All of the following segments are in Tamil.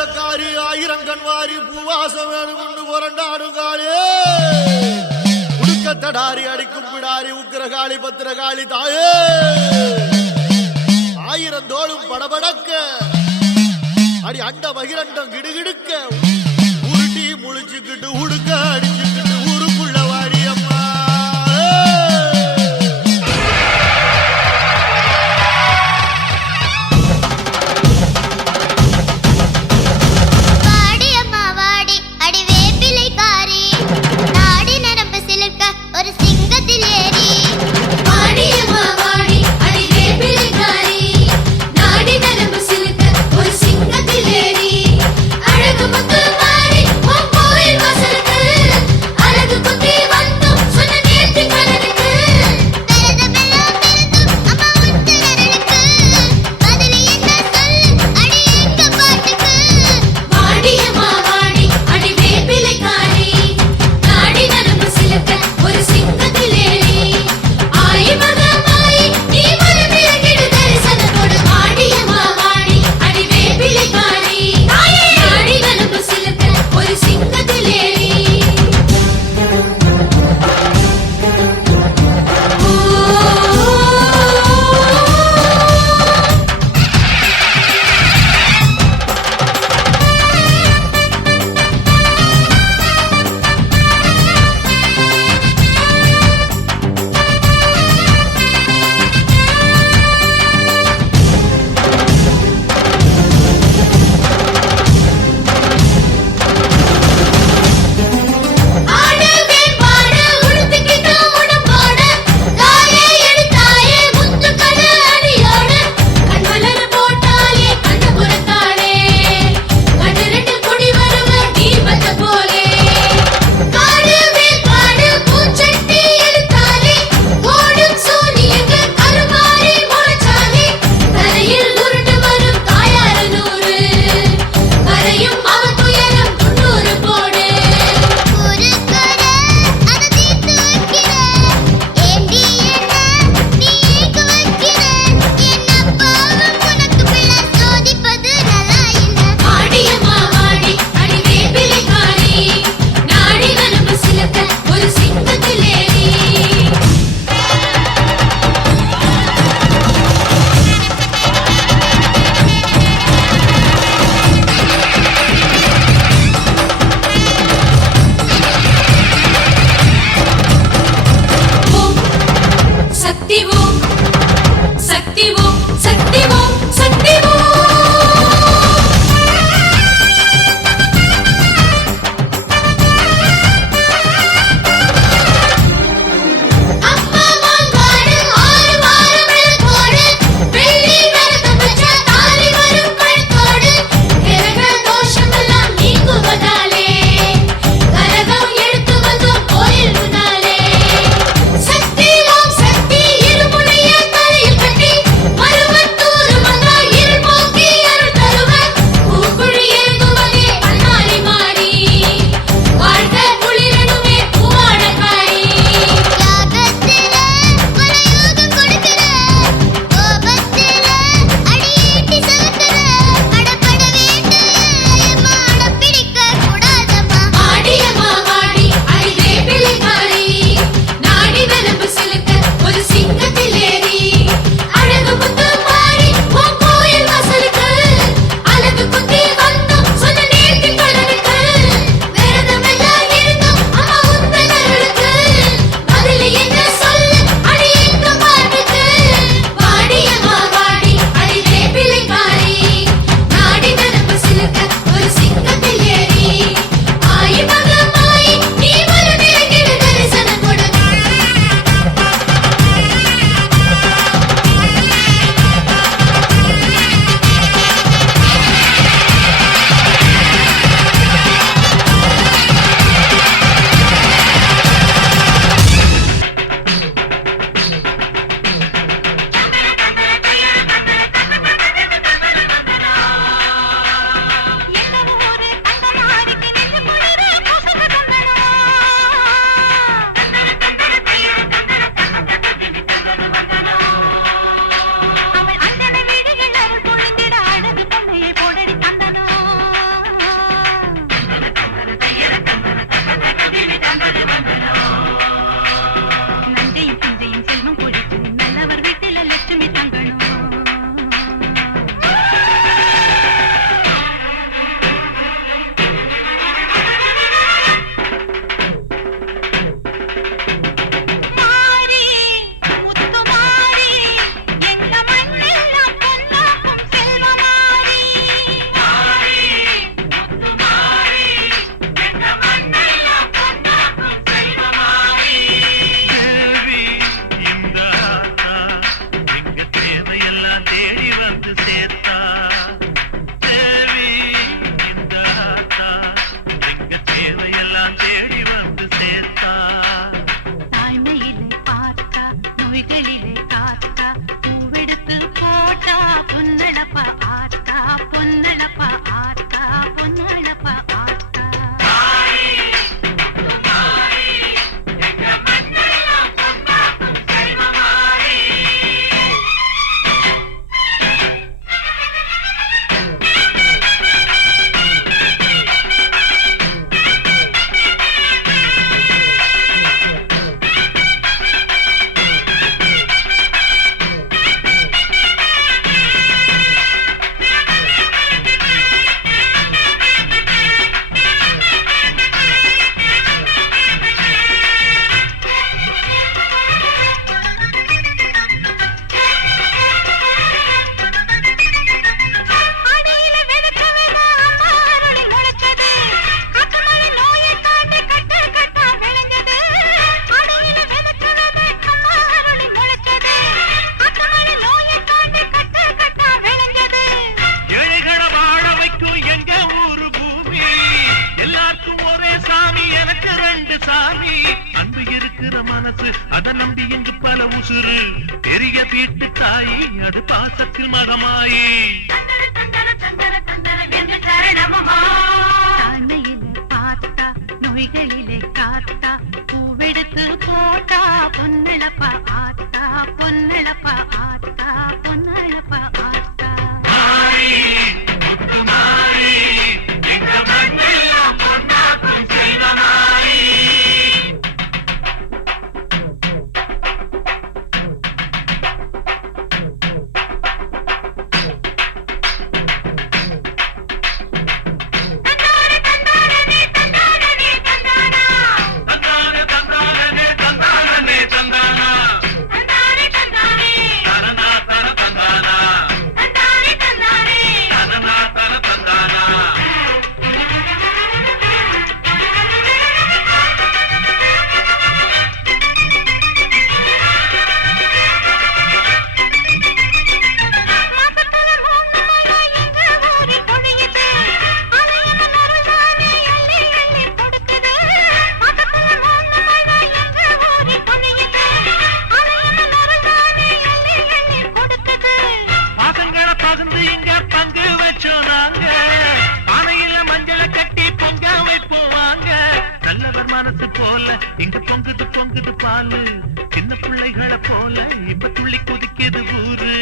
ஆவேசக்காரி ஆயிரங்கன் வாரி பூவாசம் வேணும் கொண்டு புரண்டாடுங்காளே உடுக்கத்தடாரி அடிக்கும் பிடாரி உக்கிரகாளி பத்திரகாளி தாயே ஆயிரம் தோளும் படபடக்க அடி அண்ட மகிரண்டம் கிடுகிடுக்க உருட்டி முழிச்சுக்கிட்டு உடுக்க அடிச்சுக்கிட்டு ஊருக்குள்ள வாடியம்மா அழகு முத்து மாறி கோயில் வாசலுக்கு சாமி அன்பு இருக்கிற மனசு அதை நம்பி இங்கு பல உசுறு பெரிய வீட்டு தாயி அது பாசத்தில் மகமாயி பார்த்தா நோய்களிலே காத்தா பூவெடுத்து போட்டா பொன்னளப்பா ஆத்தா பொன்னளப்பா ஆத்தா பொன்னளப்பா ஆத்தா மனசு போல இங்க பொங்குது பொங்குது பாலு சின்ன பிள்ளைகளை போல இப்ப துள்ளி கொதிக்குது ஊரு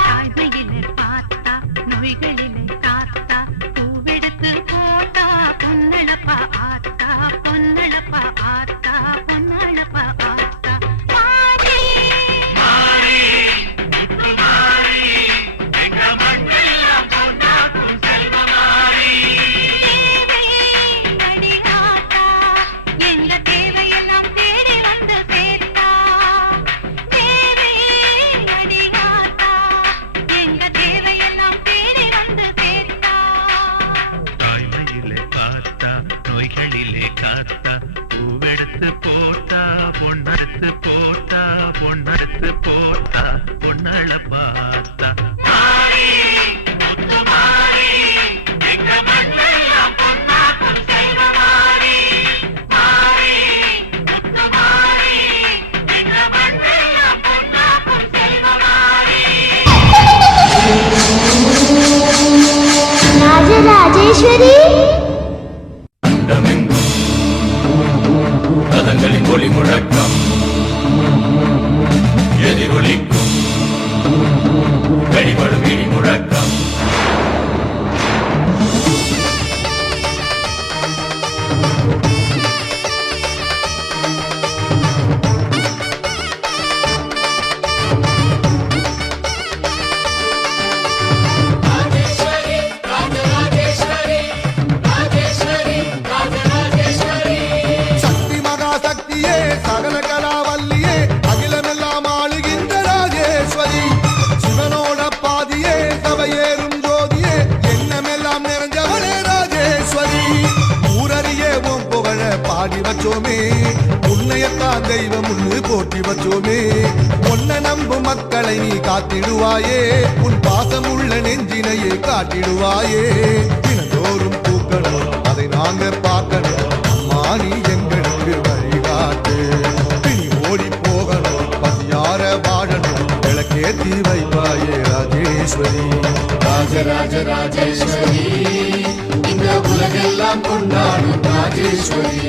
தாய்மையிலே பார்த்தா நோய்களிலே காத்தா பூவெடுத்து போட்டா பொன்னளப்பா ஆத்தா பொன்னளப்பா ஆத்தா பொன்னளப்பா ஆத்தா மாறி மாறி முத்து மாறி எங்க மண்ணெல்லாம் பொன்னாக்கும் செல்வமாரி எங்க தேவையெல்லாம் தேடி வந்து சேர்த்தா தேவை அடியாத்தா எங்க தேவையெல்லாம் தேடி வந்து சேர்த்தா தாய்மையிலே பார்த்தா நோய்களிலே காத்தா பூவெடுத்து போட்டா பொன்னெடுத்து போட்டா பொன்னெடுத்து போட்டா பொன்னள பார்த்தா மாறி முத்து மாறி எங்க மண்ணெல்லாம் பொன்னாக்கும் செல்வமாரி மாறி முத்து மாறி எங்க மண்ணெல்லாம் பொன்னாக்கும் செல்வமாரி ராஜராஜேஸ்வரி அண்டமெங்கும் ரதங்களின் ஒளி முழக்கம் எதிரொலிக்கும் கடிபடும் இடி முழக்கம் சக்தி மகா சக்தியே சகல கலாவல்லியே அகிலமெல்லாம் ஆளுகின்ற ராஜேஸ்வரி சிவனோட பாதியே சபையேறும் ஜோதியே எண்ணமெல்லாம் நிறைஞ்சவளே ராஜேஸ்வரி ஊரறியே உன் புகழ பாடி வச்சோமே உன்னையத்தான் தெய்வம் உன்னு போற்றி வச்சோமே உன்னை நம்பும் மக்களை நீ காத்திடுவாயே உன் பாசமுள்ள நெஞ்சினையே காட்டிடுவாயே தினந்தோறும் பூக்கணும் அதை நாங்க பார்க்கணும் அம்மா நீ எங்களுக்கு வழிகாட்டு பிணி ஓடி போகணும் பசியார வாழணும் விளக்கேத்தி வைப்பாயே ராஜேஸ்வரி ராஜராஜ ராஜேஸ்வரி இந்த உலகெல்லாம் கொண்டாடும் ராஜேஸ்வரி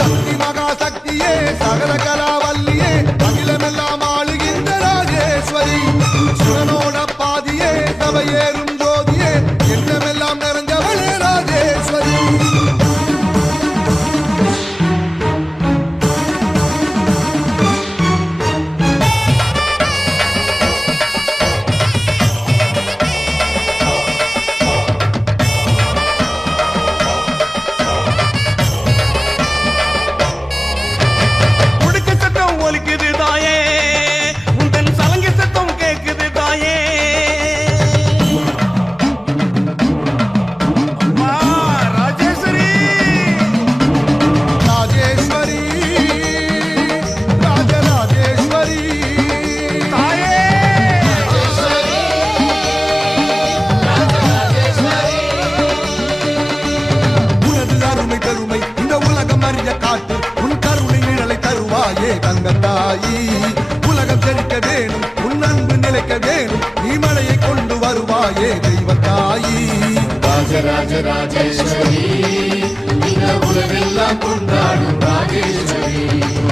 சக்தி மகா சக்தியே சகல கலாவல்லியே அகிலமெல்லாம் ஆளுகின்ற ராஜேஸ்வரி சிவனோட பாதியே சபையேறும் ஜோதியே எண்ணமெல்லாம் நிறைஞ்சவளே ராஜேஸ்வரி உடுக்க சத்தம் ஒலிக்குது தாயே உந்தன் சலங்கை சத்தம் கேக்குது தாயே உன் அன்பு நிலைக்க வேணும் நீ மழையை கொண்டு வருவாயே தெய்வ தாயி ராஜராஜ ராஜேஸ்வரி இந்த உலகெல்லாம் கொண்டாடும் ராஜேஸ்வரி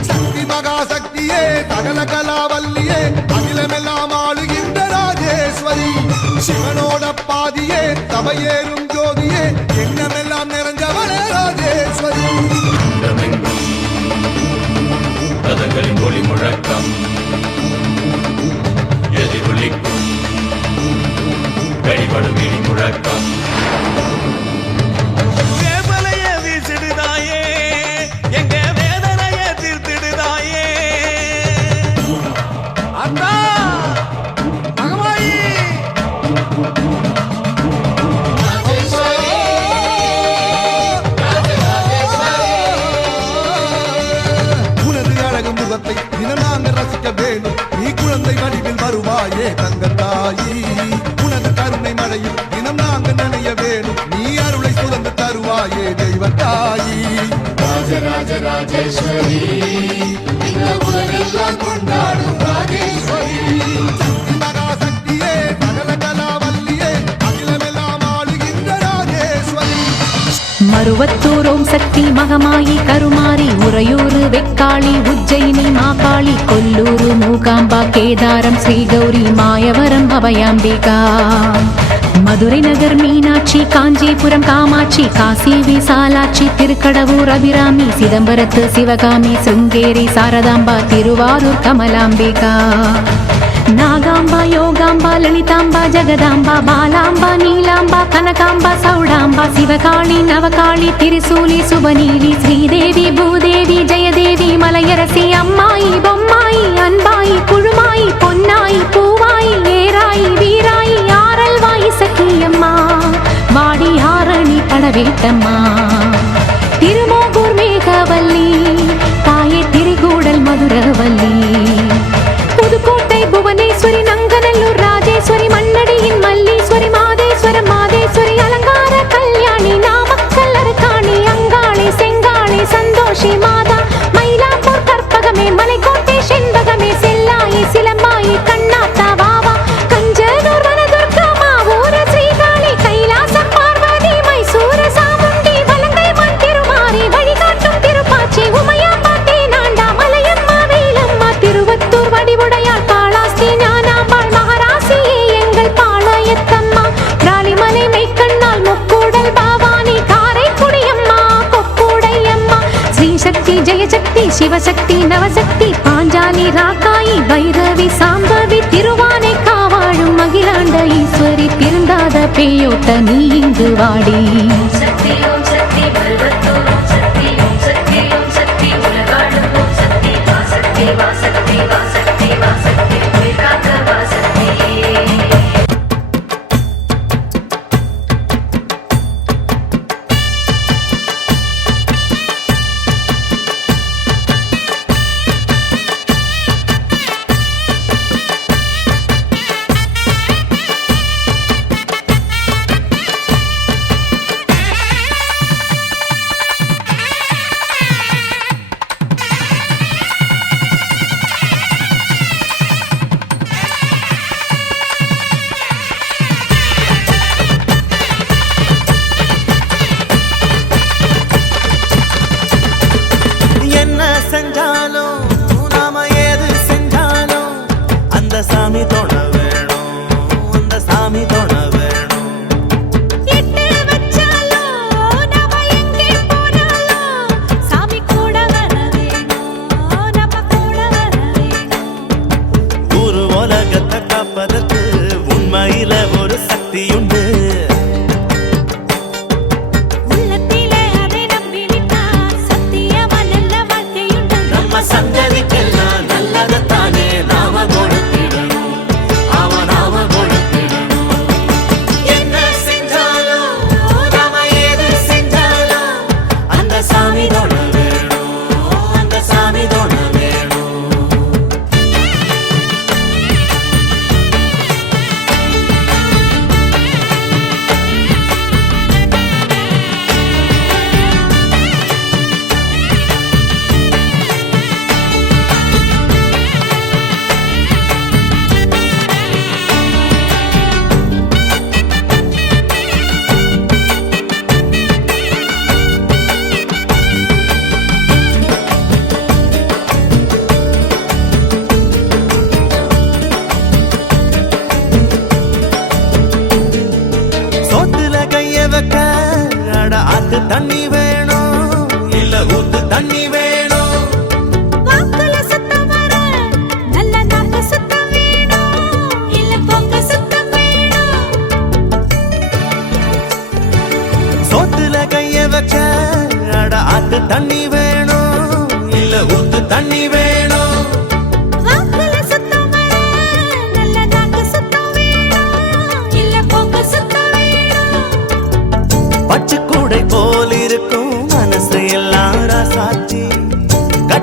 சக்தி மகாசக்தியே சகல கலாவல்லியே அகிலமெல்லாம் ஆளுகின்ற ராஜேஸ்வரி சிவனோட பாதியே சபையேறும் ஜோதியே எண்ணமெல்லாம் நிறைஞ்சவளே ராஜேஸ்வரி இடமெங்கும் ரதங்களின் ஒளி முழக்கம் எதிரொலிக்கும் கடிபடும் இடி முழக்கம் வேவலைய வீசிடுதாயே எங்க வேதனைய தீர்த்திடுதாயே அண்ணா மகமாயி உனது அழகு முகத்தை தினம் நாங்கள் ரசிக்க வேணும் நீ குழந்தை வடிவில் வருவாயே தங்கத்தாயி உனது கருணை மழையில் தினம் நாங்கள் நினைய வேணும் நீ அருளை சுரந்து தருவாயே தெய்வத்தாயி ராஜராஜ ராஜேஸ்வரி இந்த உலகெல்லாம் கொண்டாடும் ராஜேஸ்வரி சக்தி மகாசக்தியே சகல கலாவல்லியே அகிலமெல்லாம் ஆளுகின்ற ராஜேஸ்வரி மருவத்தூர் ஓம் சக்தி மகமாயி கருமாரி உறையூர் வெக்காளி உஜ்ஜயினி மாகாளி கொல்லூர் மூகாம்பா கேதாரம் ஸ்ரீகௌரி மாயவரம் அபயாம்பிகா மதுரை நகர் மீனாட்சி காஞ்சிபுரம் காமாட்சி காசி விசாலாட்சி திருக்கடவூர் அபிராமி சிதம்பரத்து சிவகாமி சிருங்கேரி சாரதாம்பா திருவாரூர் கமலாம்பிகா நாகாம்பா யோகாம்பா லலிதாம்பா ஜெகதாம்பா பாலாம்பா நீலாம்பா கனகாம்பா சௌடாம்பா சிவகாளி நவகாளி திரிசூலி சுபநீலி ஸ்ரீதேவி பூதேவி ஜெயதேவி மலையரசி அம்மாயி பொம்மாயி அன்பாயி குழுமாயி பொன்னாயி பூவாயி ஏராயி வீராயி ஆரல்வாயி சக்கியம்மா வாடி ஆரணி படவேட்டம்மா திருமோகூர் மேகவல்லி தாயே திரிகூடல் மதுரவல்லி புதுக்கோட்டை புவனேஸ்வரி நங்கநல்லூர் ராஜேஸ்வரி மண்ணடியின் மல்லீஸ்வரி மாதேஸ்வரம் மாதேஸ்வரி அலங்கார கல்யாணி நாமக்கல் அரக்காணி அங்காளி செங்காளி சந்தோஷி மாதா மயிலாப்பூர் கற்பகமே மலைக்கோட்டை செண்பகமே செல்லாயி சிலம்பாயி கண்ணாத்தா வாவா கஞ்சனூர் வனதுர்கா மாவூர ஸ்ரீகாளி கைலாசம் பார்வதி மைசூர சாமுண்டி வலங்கை மண் திருமாரி வழிகாட்டும் திருப்பாச்சி உமையாம்பா தேனாண்டா மலையம்மா வேலம்மா திருவத்தூர் வடிவுடையாள் காளாஸ்தி ஞானாம்பாள் மகராசியே எங்கள் பாளையத்தம்மா ராலிமலை மெய்க்கண்ணால் முக்கூடல் பாவானி காரைக்குடியம்மா கொக்குடையம்மா ஸ்ரீசக்தி ஜெயசக்தி சிவசக்தி நவசக்தி பாஞ்சாலி ராக்காயி பைரவி சாம்பவி திருவானை காவாழும் அகிலாண்ட ஈஸ்வரி திருந்தாத பேயோட்ட நீ இங்கு வாடி சக்தி ஓம் சக்தி பல்வத்தூர் ஓம் சக்தி ஓம் சக்தி ஓம் சக்தி உலகாடும் ஓம் சக்தி வாசக்தி வாசக்தி வாசக்தி வாசக்தி உயிர்காக்க வாசக்தி என்ன செஞ்சாலும் நாம ஏது செஞ்சாலும் அந்த சாமி தொட வேணும் அந்த சாமி தொட வேணும் எட்டு வச்சாலோ நாம எங்கே போனாலும் சாமி கூட வர வேணும் நம்ம கூட வர வேணும் ஒரு உலகத்தை காப்பதற்கு உண்மையில ஒரு சக்தி உண்டு உள்ளத்திலே அதை நம்பி விட்டால் சத்தியமா நல்ல வாழ்க்கையுண்டு நம்ம சந்ததிக்கெல்லாம் நல்லதைத்தானே நாம கொடுத்திடணும் அவ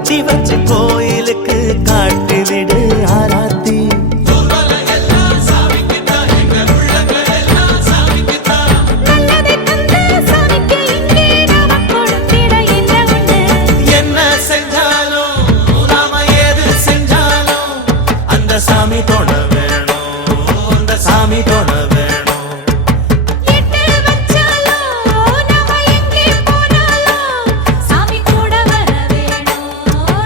கட்டி வச்ச கோயிலுக்கு காட்டி விடு ஆராத்தி நல்லதை தந்த சாமிக்கு இங்கே நாம கொடுத்திட என்ன உண்டு என்ன செஞ்சாலும் நாம ஏது செஞ்சாலும் அந்த சாமி தொட வேணும் அந்த சாமி தொட வேணும் எட்டு வச்சாலும் நாம எங்கே போனாலும் சாமி கூட வர வேணும்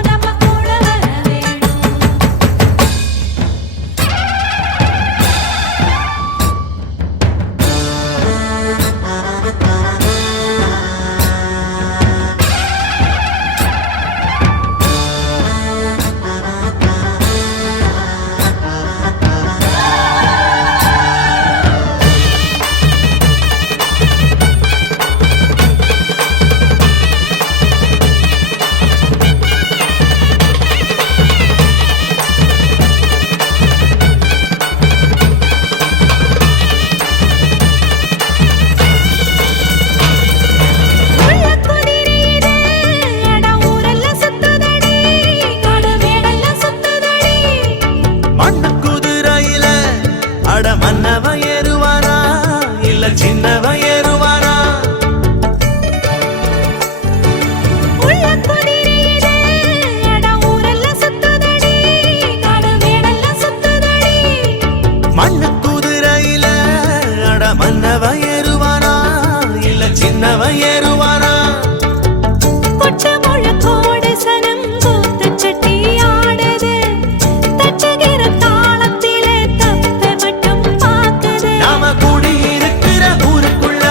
நம்ம கூட வர வேணும் உள்ள குதிரையிலே அட ஊரெல்லாம் சுத்துதடி காடு மேடெல்லாம் சுத்துதடி மண்ணு குதிரையில அட மன்னவ ஏறுவானா இல்ல சின்னவ ஏறுவானா உள்ள குதிரையிலே அட ஊரெல்லாம் சுத்துதடி காடு மேடெல்லாம் சுத்துதடி மண்ணு குதிரையில அட மன்னவ ஏறுவானா இல்ல சின்னவ ஏறுவானா கொட்ட முழக்கோடு சனம் கூத்து சட்டி ஆடுது தட்டுகிற தாளத்திலே தப்ப மட்டும் பார்க்குது நாம கூடி இருக்கிற ஊருக்குள்ள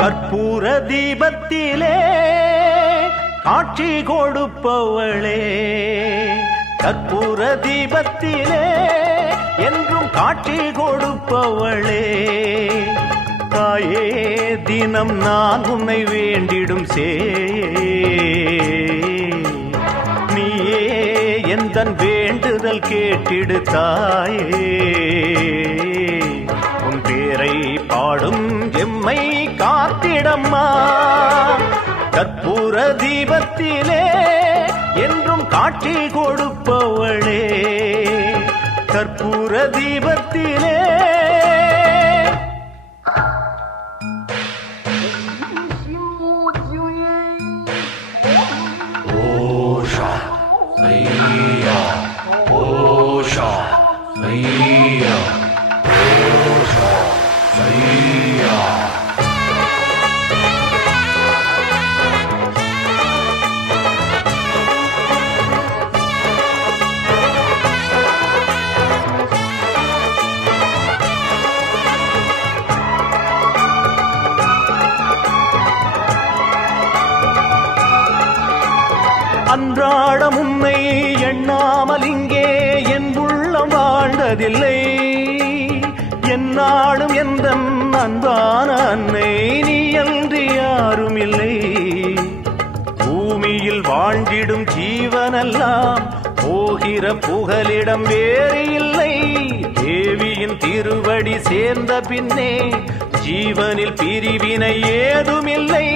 கற்பூர தீபத்திலே காட்சி கொடுப்பவளே, கற்பூர தீபத்திலே என்றும் காட்சி கொடுப்பவளே, தாயே தினம் நான் உன்னை வேண்டிடும் நீயே எந்தன் வேண்டுதல் கேட்டிடு தாயே, உன் பேரை பாடும் எம்மை காத்திடம்மா, கற்பூர தீபத்திலே என்றும் காட்சி கொடுப்பவளே, கற்பூர தீபத்திலே. ஓஷா ஐயா ஓஷா ஐயா ஓஷா ஐயா. அன்றாடம் உன்னை எண்ணாமல் இங்கே என் உள்ளம் வாழ்ந்ததில்லை, என்னாலும் எந்த அன்பான அன்னை நீ அன்றி யாரும் இல்லை, பூமியில் வாழ்ந்திடும் ஜீவனெல்லாம் போகிற புகலிடம் வேறு இல்லை, தேவியின் திருவடி சேர்ந்த பின்னே ஜீவனில் பிரிவினை ஏதுமில்லை,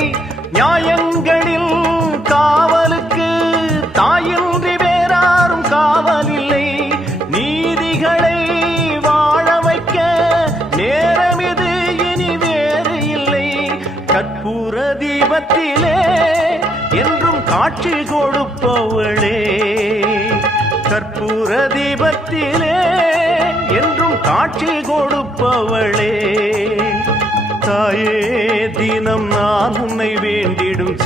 நியாயங்களில் காவலுக்கு தாயின்றி வேறாரும் காவலில்லை, நீதிகளை வாழ வைக்க நேரம் இது இனி வேறு இல்லை, கற்பூர தீபத்திலே என்றும் காட்சி கொடுப்பவளே, கற்பூர தீபத்திலே என்றும் காட்சி கொடுப்பவளே, தாயே தினம் நான் உன்னை வேண்டிடும்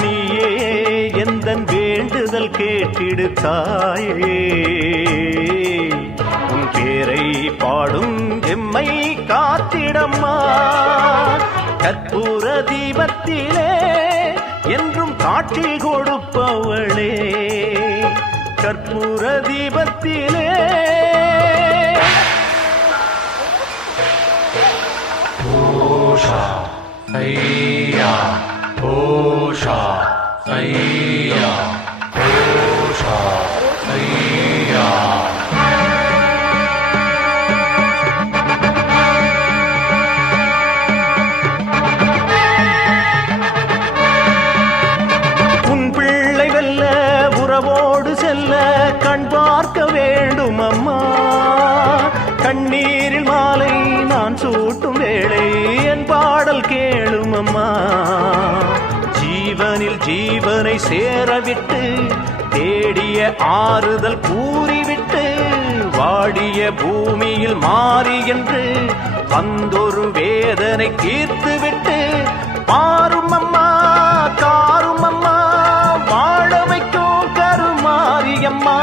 நீயே எந்தன் வேண்டுதல் கேட்டிடு தாயே, உன் பேரை பாடும் எம்மை காத்திடம்மா, கற்பூர தீபத்திலே என்றும் காட்சி கொடுப்பவளே, கற்பூர தீபத்திலே. ஓஷா ஐயா ஓஷா ஐயா ஓஷா ஐயா. உன் பிள்ளை வெல்ல உறவோடு செல்ல கண் பார்க்க வேண்டும் அம்மா, கண்ணீரில் மாலை நான் சூட்டும் வேளை என் பாடல் கேளும் அம்மா, ஜீவனில் ஜீவனை சேரவிட்டு தேடிய ஆறுதல் கூறிவிட்டு வாடிய பூமியில் மாறி என்று வந்தொரு வேதனை தீர்த்துவிட்டு பாரும் அம்மா காரும் அம்மா வாழ வைக்கும் கருமாரியம்மா,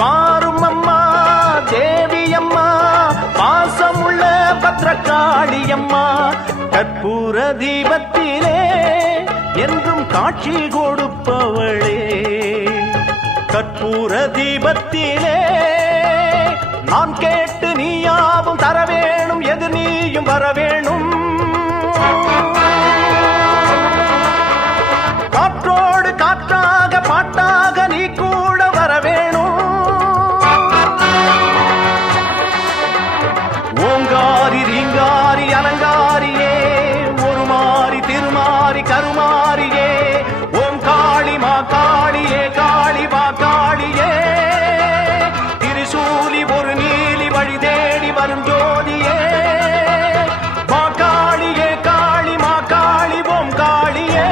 பாரும் அம்மா தேவியம்மா பாசமுள்ள பத்ரகாளியம்மா, கற்பூர தீபத்திலே என்றும் காட்சி கொடுப்பவளே, கற்பூர தீபத்திலே நான் கேட்டு நீயாவும் தர வேணும், எது நீயும் வர வேணும், காற்றோடு காற்றாக பாட்டாக நீ கூட வர வேணும், ஓங்காரி ரீங்காரி அலங்காரியே ஒரு மாறி திருமாறி கருமாரியே, ஓம் காளி மா காளியே காளி மா காளியே, திரிசூலி ஒரு நீலி வழி தேடி வரும் ஜோதியே, மா காளியே காளி மா காளி ஓம் காளியே.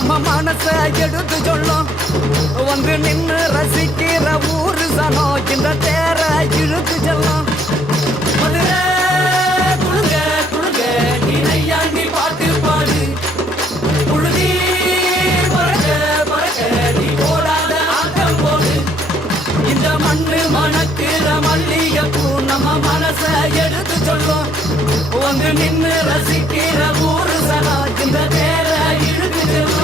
நம்ம மனச எடுத்து சொல்லும் வந்து நின்னு ரசிக்கிற ஊரு சனம் இந்த தேர இழுத்து செல்லும் மதுரை குழுங்க குழுங்க நீ நையாண்டி பாட்டு பாடு புழுதி பறக்க பறக்க நீ போடாத ஆட்டம் போடு இந்த மண்ணு மணக்கிற மல்லிகைப்பூ நம்ம மனச எடுத்து சொல்லும் வந்து நின்னு ரசிக்கிற ஊரு சனா இந்த தேர இழுத்து செல்லும்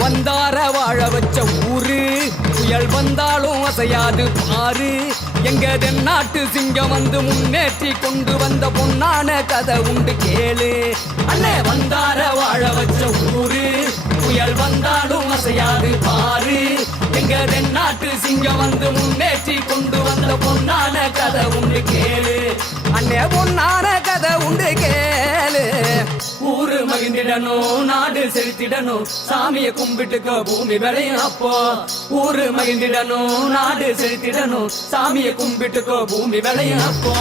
வந்தார வாழ வச்ச ஊரு புயல் வந்தாலும் அசையாது பாரு எங்க தென்னாட்டு சிங்கம் வந்து முன்னேற்றி கொண்டு வந்த பொன்னான கதை உண்டு கேளு அண்ணே வந்தார வாழ வச்ச ஊரு புயல் வந்தாலும் அசையாது பாரு எங்க தென்னாட்டு சிங்கம் வந்து முன்னேற்றி கொண்டு வந்த பொன்னான கதை உண்டு கேளு அண்ணே பொன்னான கதை உண்டு கேளு ஊரு மகிழ்ந்திடணும் நாடு செலுத்திடணும் சாமியை கும்பிட்டுக்க பூமி விளையும் அப்போ ஊரு மகிழ்ந்திடணும் நாடு செலுத்திடணும் சாமியை கும்பிட்டுக்கோ பூமி விளையும் அப்போ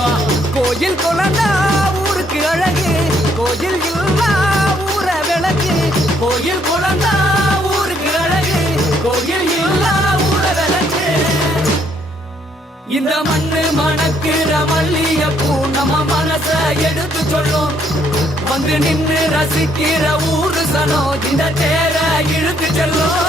கோயில் குழந்தா ஊருக்கு அழகு கோயில் இல்லா ஊர விளக்கு கோயில் குழந்தா ஊருக்கு அழகு கோயில் இல்லா ஊர விளக்கு இந்த மண்ணு மணக்கிற மல்லிகைப்பூ நம்ம மனச எடுத்து சொல்லும் வந்து நின்னு ரசிக்கிற ஊரு சனம் இந்த தேர இழுத்து செல்லும்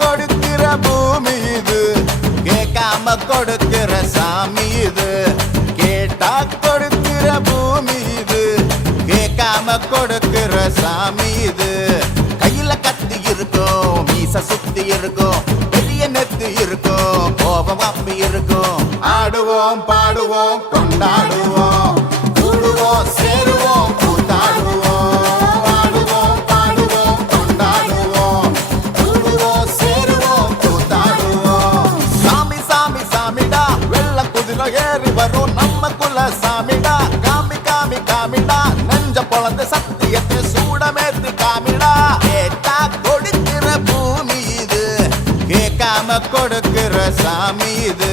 கொடுக்கிற பூமி இது கேட்காம கொடுக்கிற சாமி இது கேட்டா கொடுக்கிற பூமி இது கேட்காம கொடுக்கிற சாமி இது கையில கத்தி இருக்கும் மீச சுத்தி இருக்கும் பெரிய நெத்து இருக்கும் கோபம் அப்பி இருக்கும் ஆடுவோம் பாடுவோம் கொண்டாடுவோம் கூடுவோம் சேருவோம் கூத்தாடுவோம் ஏறி வரும் நம்ம குல சாமிடா காமி காமி காமிடா நெஞ்ச பொழந்த சத்தியத்தை சூடமேத்து காமிடா கேட்டா கொடுக்கிற பூமி இது கேட்காம கொடுக்கிற சாமி இது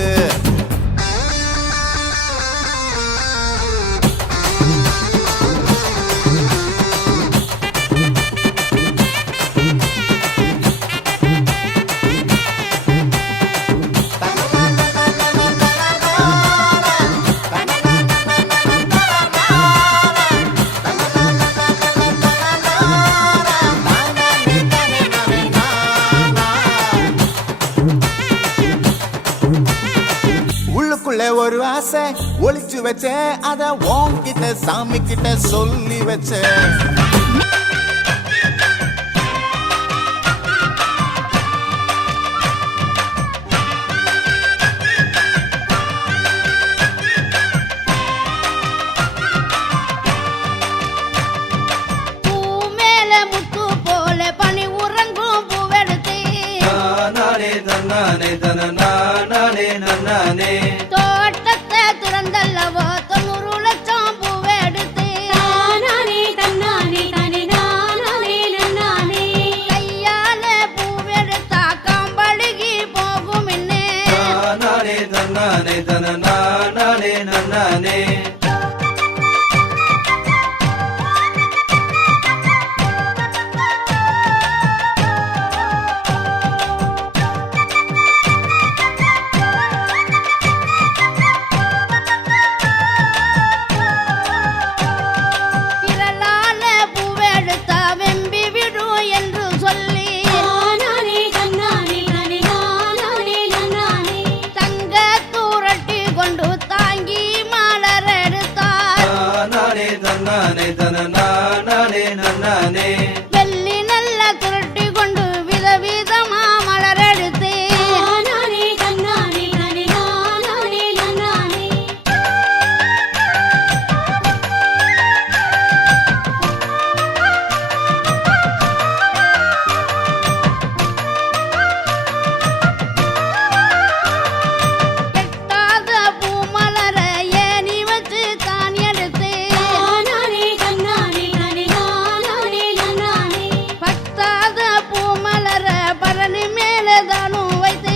உள்ளுக்குள்ள ஒரு ஆசை ஒளிச்சு வச்சேன் அத உன்கிட்ட சாமி கிட்ட சொல்லி வச்சேன் தோட்டத்தை துறந்தல்லவோ 90 லட்சம் பூவெடுத்து கையால பூவெடுத்தா காம்பழுகி போகும் வெள்ளி நல்ல துரட்டி கொண்டு விதவிதமா மலரெடுத்து கெட்டாத பூமலர ஏனி வச்சு தான் எடுத்து பத்தாத பூமலர பரணி மேல தானும் வைத்து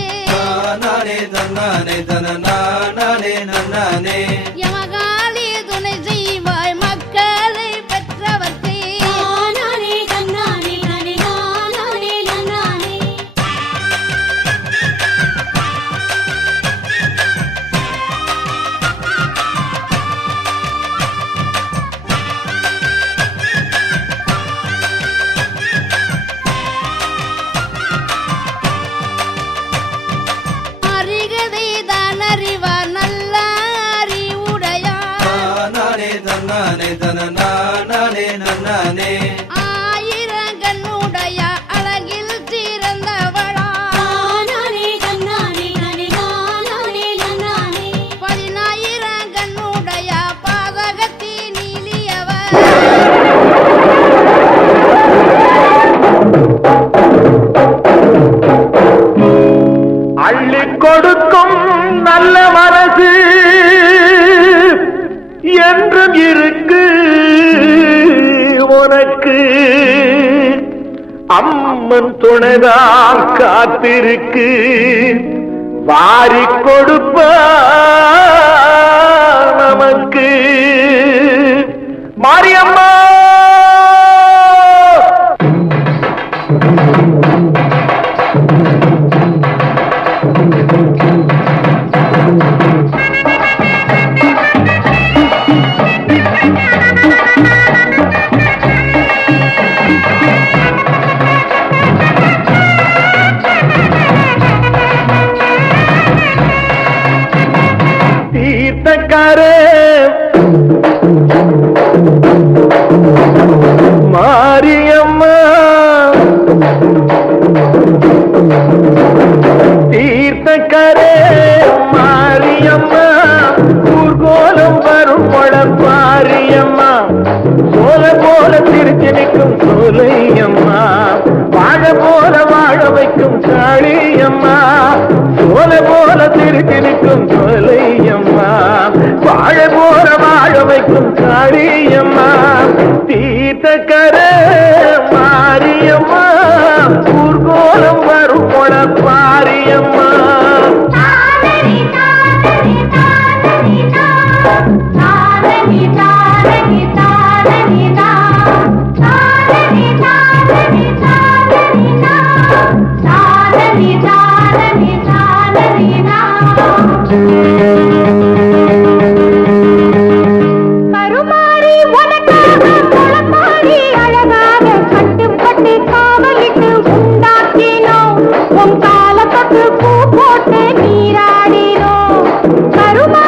யமகாலி துணை செய்வாய் மக்களை பெற்றவர்க்கு அறிகதை தான் அறிவா நல்ல அறிவுடையா ஆயிரம் கண்ணுடைய அழகில் சிறந்தவளா 10,000 கண்ணுடைய பாதகத்தி நீலியவர் அள்ளி கொடுக்கும் நல்ல மனசு என்றும் இருக்கு உனக்கு அம்மன் துணைதான் காத்திருக்கு வாரி கொடுப்ப நமக்கு மாரியம்மா தீர்த்தக்காரே மாரியம்மா தீர்த்தக்காரே மாரியம்மா ஊர்கோலம் வரும் பாரியம்மா சோல போல திருச்சி நிற்கும் சோலையம்மா வாழ போல வாழ வைக்கும் காளியம்மா சோல போல திருச்சி நிற்கும் சோலையம்மா வாழ போல வாழ வைக்கும் காளியம்மா தீர்த்தக்கரை மாரியம்மா ஊர்கோலம் வரும் பாரியம்மா கருமாறி உனக்காக குளமாறி அழகாக கட்டுப்பட்டு காவலிட்டு உண்டாக்கினோம் உன் காலத்துக்கு பூ போட்டு நீராடினோம் கருமா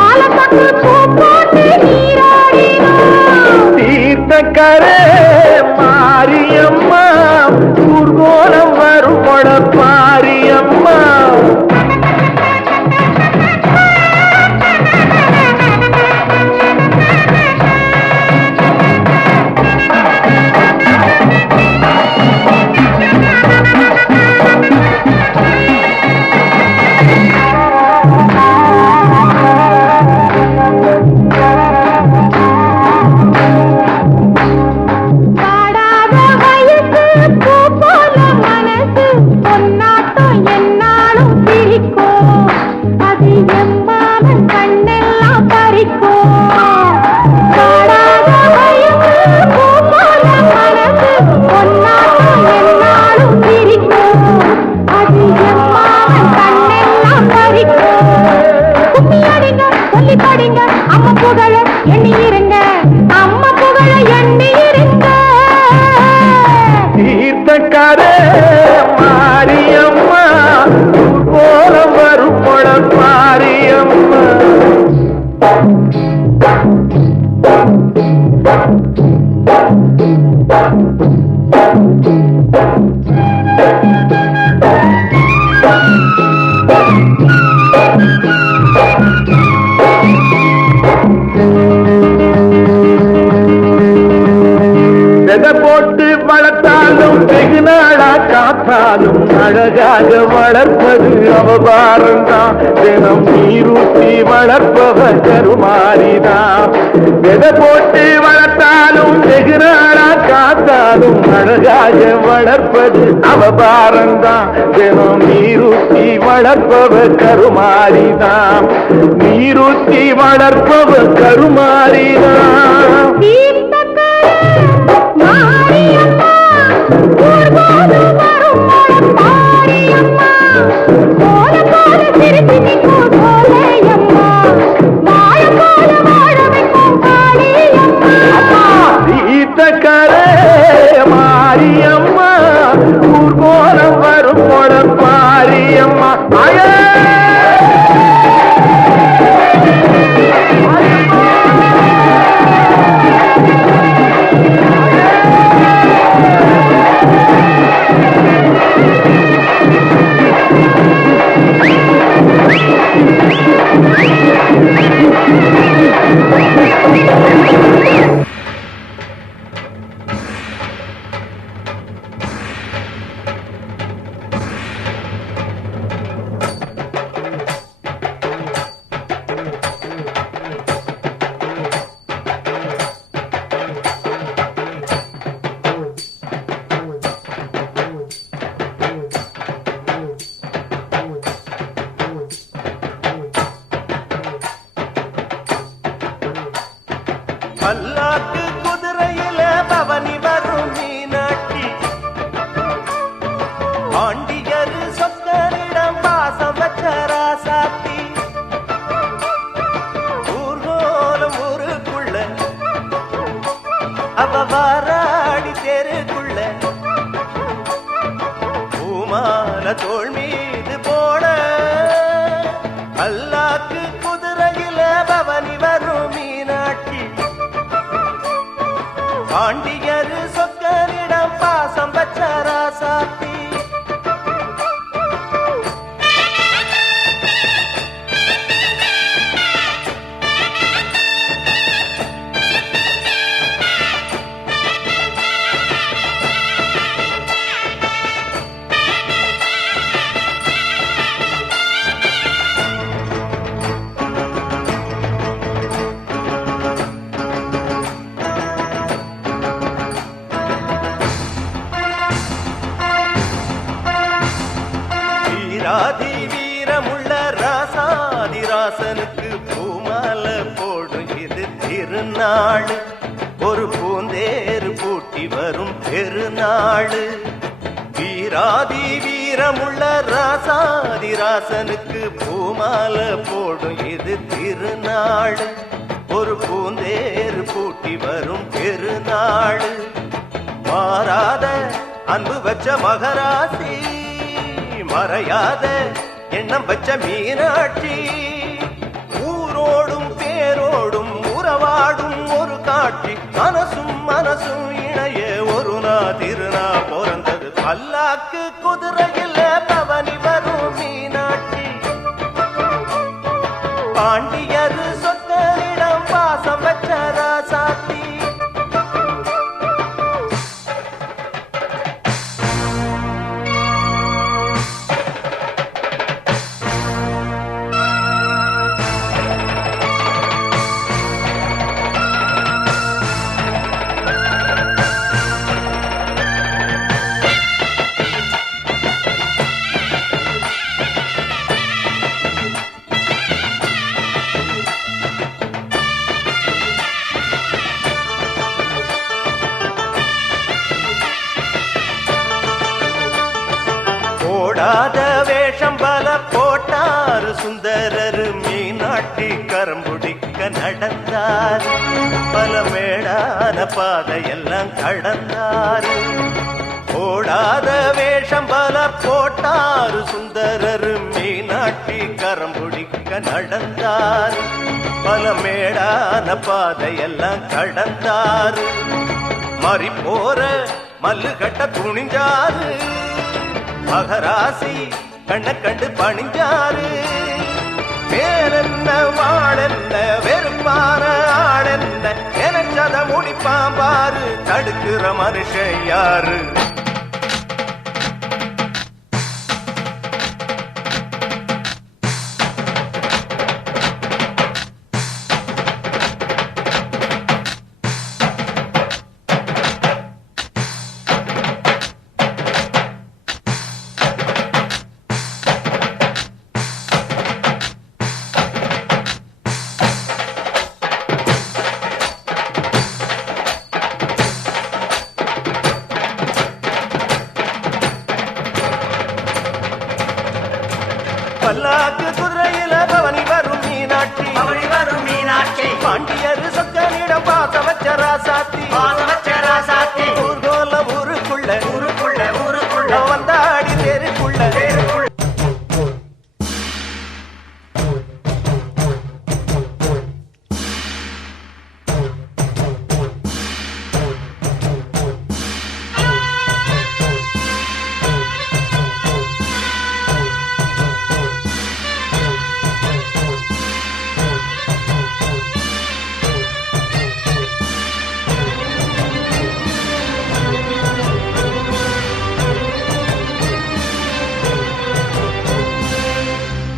மாலை தொட்டு பூ போட்டு நீராடினோம். தீர்த்தக்கரே மாரியம்மா ஊர்கோலம் வரும் மாரியம்மா. தீர்த்தக்கரே மாரியம்மா ஊர்கோலம் வரும் மாரியம்மா. விதை போட்டு வளர்த்தாலும் வெகு நாளா காத்தாலும் அழகாக வளர்ப்பது அவபாரம்தான். தினம் நீரூட்டி வளர்ப்பவ கருமாரிதான். விதை போட்டு வளர்த்தாலும் வெகு நாளா காத்தாலும் அழகாக வளர்ப்பது அவபாரம்தான். தினம் நீரூட்டி வளர்ப்பவ கருமாரிதான். நீரூட்டி வளர்ப்பவ கருமாரிதான். மாரியம்மா ஊர்கோலம் வரும் மாரியம்மா. கோல கோல சிரித்து நிற்கும் கோலையம்மா. வாழ கோல வாழ வைக்கும் காளியம்மா. தீர்த்தக்கரே மாரியம்மா ஊர்கோலம் வரும் மாரியம்மா. பல்லாக்கு குதிரையில பவனி வரும் மீனாட்டி. பாண்டியரு சொக்கரிடம் பாசம் வச்ச ராசாத்தி. ஊர்கோலம் ஊருக்குள்ள அவ வாராடி தெருக்குள்ள. பூமால தோள் மீது போட பல்லாக்கு குதிரையில பவனி வரும் மீனாட்சி. பாண்டியரு சொக்கரிடம் பாசம் வச்ச ராசாத்தி. வீராதி வீரமுள்ள ராசாதிராசனுக்கு பூமால போடும் இது திருநாள். ஒரு பூந்தேறு பூட்டி வரும் பெருநாள். வீராதி வீரமுள்ள ராசாதிராசனுக்கு பூமால போடும் இது திருநாள். ஒரு பூந்தேறு பூட்டி வரும் பெருநாள். மாறாத அன்பு வச்ச மகராசி, மறையாத எண்ணம் வச்ச மீனாட்சி. ஊரோ ஊரோடும் பேரோடும் உறவாடும் ஒரு காட்சி மனசும் மனசும் இணைய ஒரு திருநா பிறந்தது பல்லாக்கு குதிரையில் பவனி வரும் மீனாட்சி பாண்டியர் சொற்களிடம் பாசம் வச்ச ராசாத்தி போடாத வேஷம் பல போட்டார் சுந்தரர் மீனாட்சி கரம்புடிக்க நடந்தார் பல மேடான பாதையெல்லாம் கடந்தார் போடாத வேஷம் பல போட்டார் சுந்தரர் மீனாட்சி கரம்புடிக்க நடந்தார் பல மேடான பாதையெல்லாம் கடந்தார் மறி போற மல்லு கட்ட துணிஞ்சாரு மகராசி கண்ண கண்டு பணிஞ்சாரு வேறென்ன வாழென்ன வெறுப்பான ஆடென்ன எனச்சத முடிப்பாம்பாரு தடுக்கிற மனுஷன் யாரு பல்லாக்கு குதிரையில பவனி வரும் மீனாட்சி பாண்டியர் சொக்கனிடம் பாச வச்ச ராசாத்தி ஊர்கோல ஊருக்குள்ள வந்தாடி தெருக்குள்ள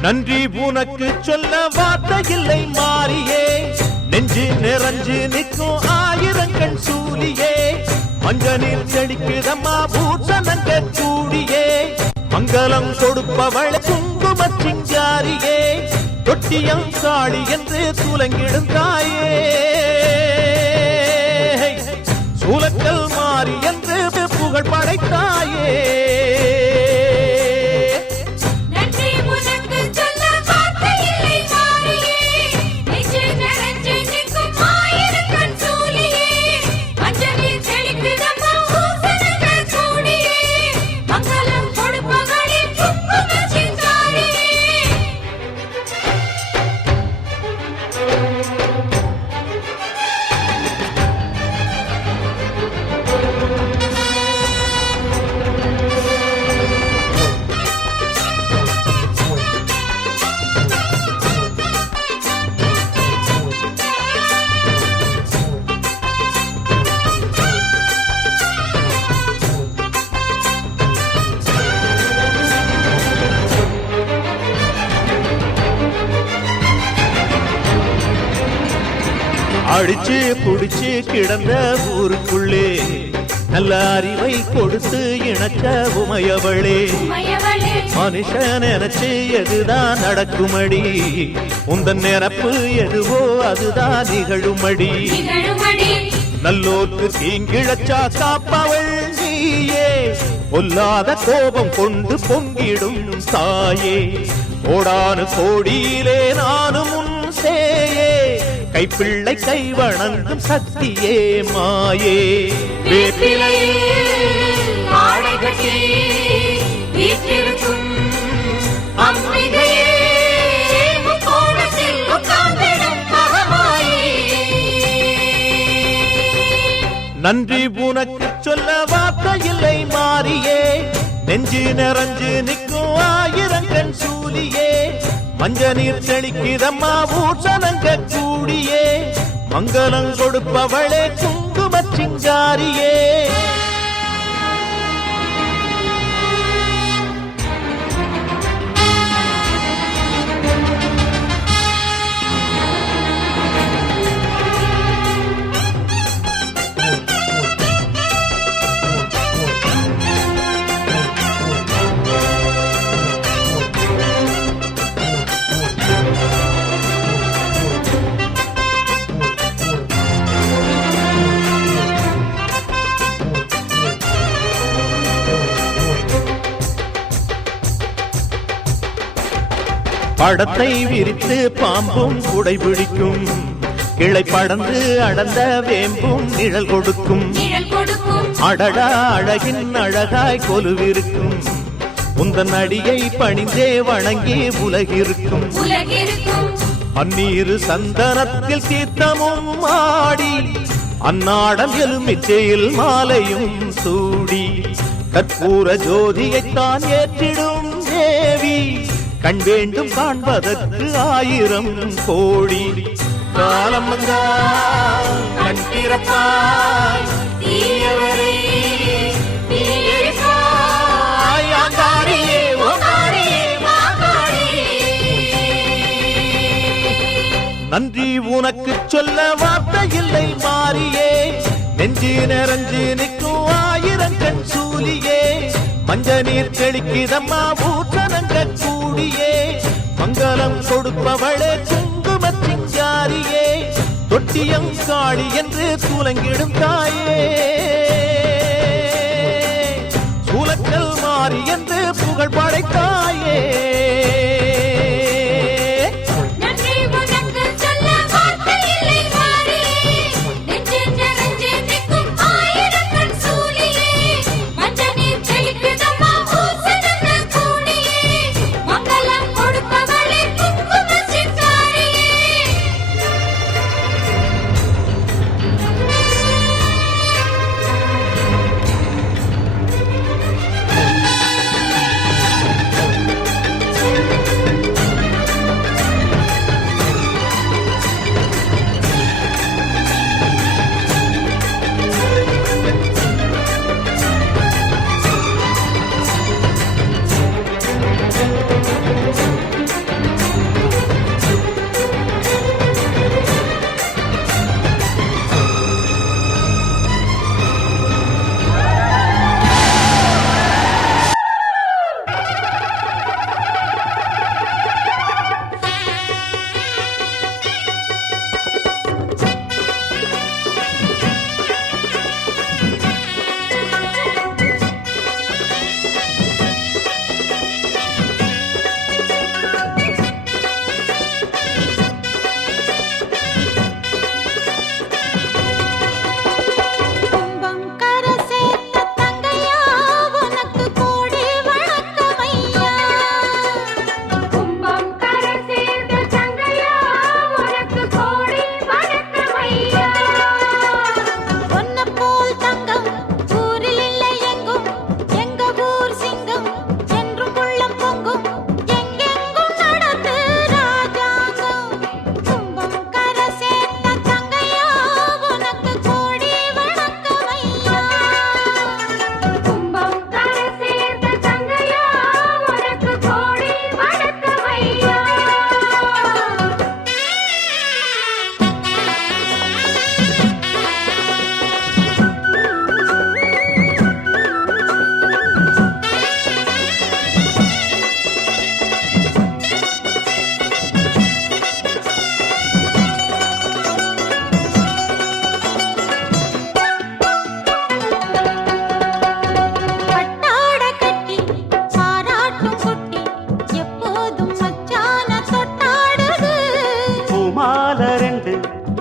நன்றி உனக்கு சொல்ல வார்த்தை இல்லை மாறியே நெஞ்சு நிறைஞ்சு நிற்கும் ஆயிரங்கள் சூரியே மஞ்சனில் செடிக்குதம்மா பூசணங்க கூடியே மங்களம் கொடுப்பவள் குங்கும சிங்காரியே தொட்டியம் காளி என்று துலங்கிடும் தாயே சூலக்கல் மாறி என்று புகழ் படைத்தாயே அடிச்சு குடிச்சு கிடந்த ஊருக்குள்ளே நல்ல அறிவை கொடுத்து இணக்க உமையவளே மனுஷன் நினைச்சு எதுதான் நடக்குமடி உந்தன் நிரப்பு எதுவோ அதுதான் நிகழுமடி நல்லோர்க்கு தீங்கிழச்சா காப்பவள் நீயே பொல்லாத கோபம் கொண்டு பொங்கிடும் தாயே கோடானு கோடியிலே நானும் உன் சேயே கைப்பிள்ளை கை வணங்கும் சக்தியே மாயே அம்பிகையே முக்கோணத்தில் உட்கார்ந்திடும் நன்றி உனக்கு சொல்ல வார்த்தை இல்லை மாறியே நெஞ்சு நிறைஞ்சு நிற்கும் ஆயிரங்கன் சூலியே மஞ்ச நீர் தெளிக்கிறம்மா ஊசனங்க கூடியே மங்களம் கொடுப்பவளே குங்குமச் சிங்காரியே படத்தை விரித்து பாம்பும் குடை பிடிக்கும் கிளை படந்து அடர்ந்த வேம்பும் நிழல் கொடுக்கும் அடடா அழகின் அழகாய் கொலுவிருக்கும் உந்தன் அடியை பணிந்தே வணங்கி உலகிருக்கும் அந்நீரு சந்தனத்தில் தீர்த்தமும் ஆடி அந்நாடம் எலுமிச்சையில் மாலையும் சூடி கற்பூர ஜோதியைத்தான் ஏற்றிடும் தேவி கண் வேண்டும் காண்பதற்கு 1000 கோடி காலம் வந்தால் கண் திறப்பாய் தீயவரே நன்றி உனக்கு சொல்ல வார்த்தை இல்லை மாறியே நெஞ்சு நிறைஞ்சு நிற்கும் ஆயிரங்கண் சூலியே மஞ்ச நீர் தெளிக்கிறம்மா பூசனங்க கூடியே மங்களம் கொடுப்பவளே குங்குமச் சிங்காரியே தொட்டியம் காளி என்று சூலங்கிடும் தாயே சூலக்கல் மாறி என்று புகழ் படைத்தாயே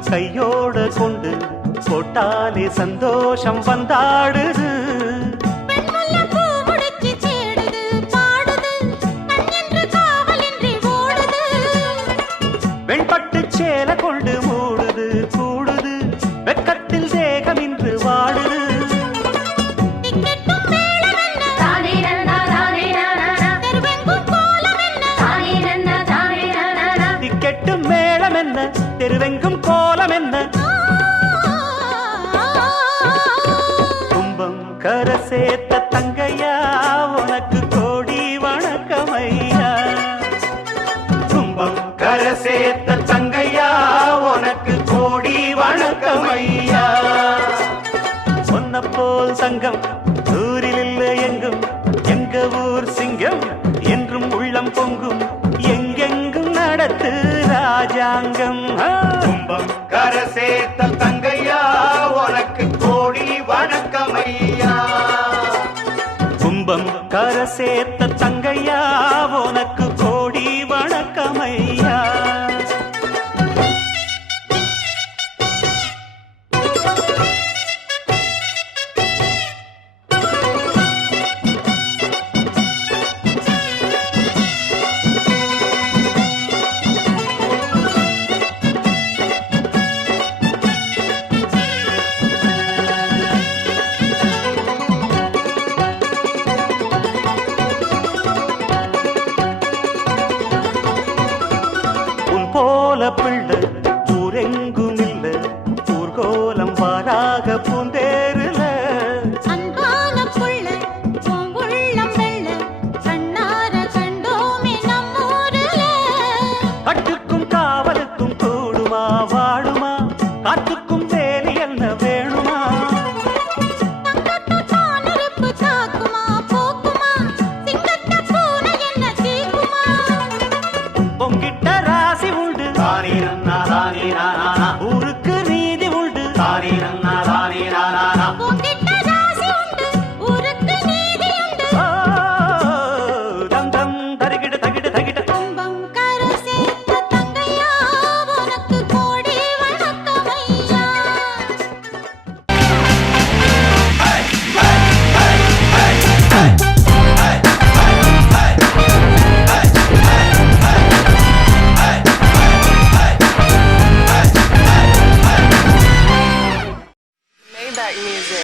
கையோட கொண்டு போட்டாலே சந்தோஷம் வந்தாடுது. வெண்பட்டு சேல கொண்டு மூடுது கூடுது வெக்கத்தில் தேகம் இன்று வாடு தெருவெங்கும் கோலம் என்ன கும்பம் கரை சேர்த்த தங்கையா உனக்கு கோடி வணக்கமையா கும்பம் கரை சேர்த்த தங்கையா உனக்கு கோடி வணக்கமையா சொன்ன போல் சங்கம் ஊரில் இல்லை எங்கும் எங்க ஊர் சிங்கம் என்றும் உள்ளம் பொங்கும் எங்கெங்கும் நடத்து ராஜாங்கம் கும்பம் கரை சேர்த்த தங்கையா உனக்கு கோடி வணக்கமையா கும்பம் கரை சேர்த்த தங்கையா உனக்கு கோடி வணக்கமையா போல பிள்ளை ஊரெங்கும் இல்ல ஊர்கோலம் வாராக பூந்தேருல அன்பான புள்ள பூங்குள்ளம் வெள்ள கண்ணார கண்டோமே நம்மூருல கட்டுக்கும் காவலுக்கும் கூடுமா வாழுமா காட்டுக்கும் வேலி என்ன வேணுமா தங்கத்தானருப்பு தாக்குமா போக்குமா சிங்கத்த பூனை என்ன தீக்குமா பொங்கிட்ட ராசி உண்டு தானே நன்னா தானே நானா